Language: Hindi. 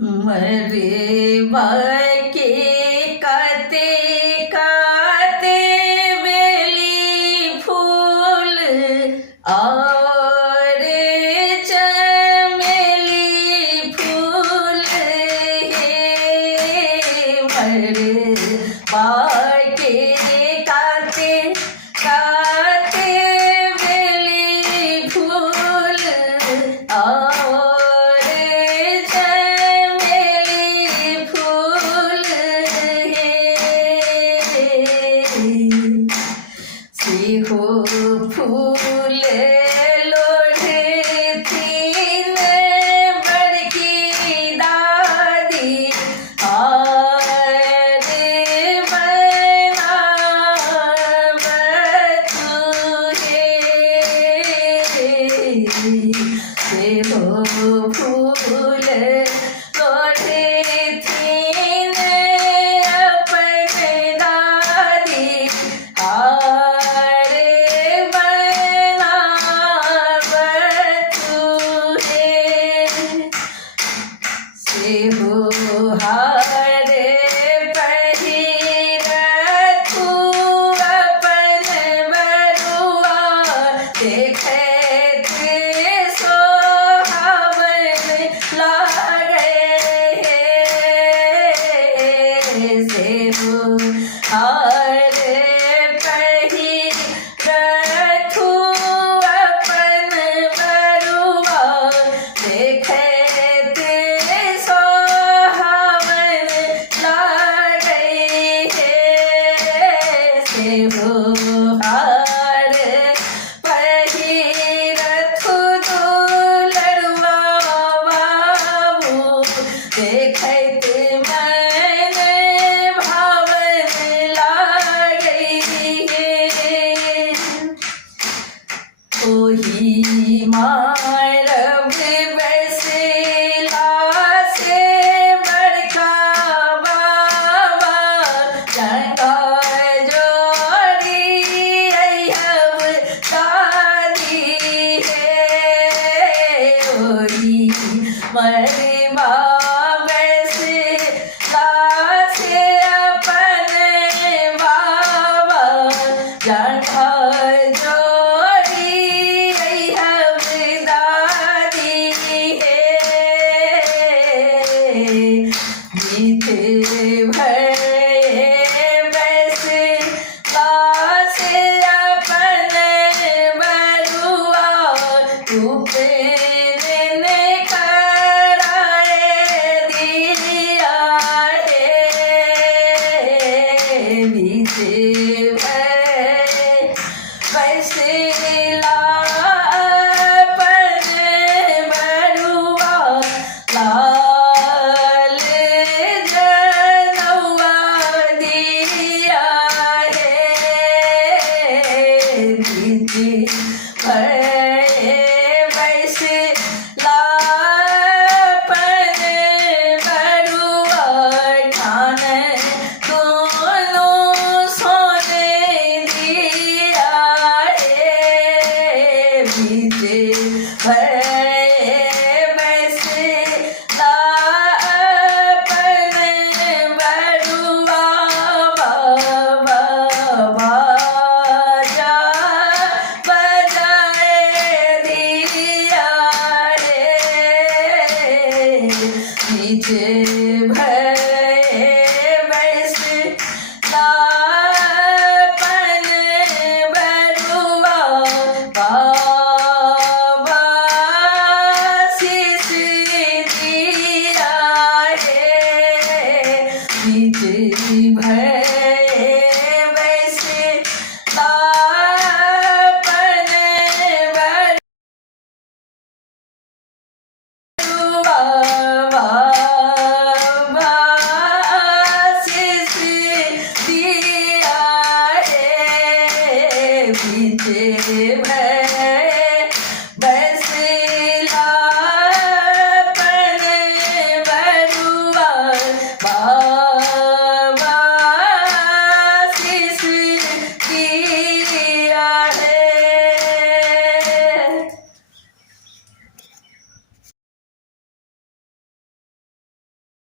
मरवा के काते काते बेली फूल और चमेली फूल हे मरवा के काते काते बेली फूल और चमेली फूल हे हो फूल लोढ़े तीन बड़की दादी और बनावतु हे हो फूल लोढ़े तीन अपन दादी और बनावतु हे हो हार पहिरथु अपन बरुआ देखैत सोहावन लागे से हो हार पहिरथु अपन बरुआ देखैत सोहावन लागे से हो हार पहिरथु दुलरुआ बाबू देखैत मन भावन लागे ओही मारब बसेला से बड़का बाबा जंगा जोड़ी अइहब दादी हे ओही मरबा बसेला से अपन बाबा जंगा जोड़ी अइहब दादी हे गीत भये बसेला से अपन बरुआ उपनयन कराए दिया हे गीत भये बसेला अपन बरुआ लाल जनौआ दिया हे गीत भये बसेला अपन बरुआ ठान दोनों सोने दिया हे गीत भये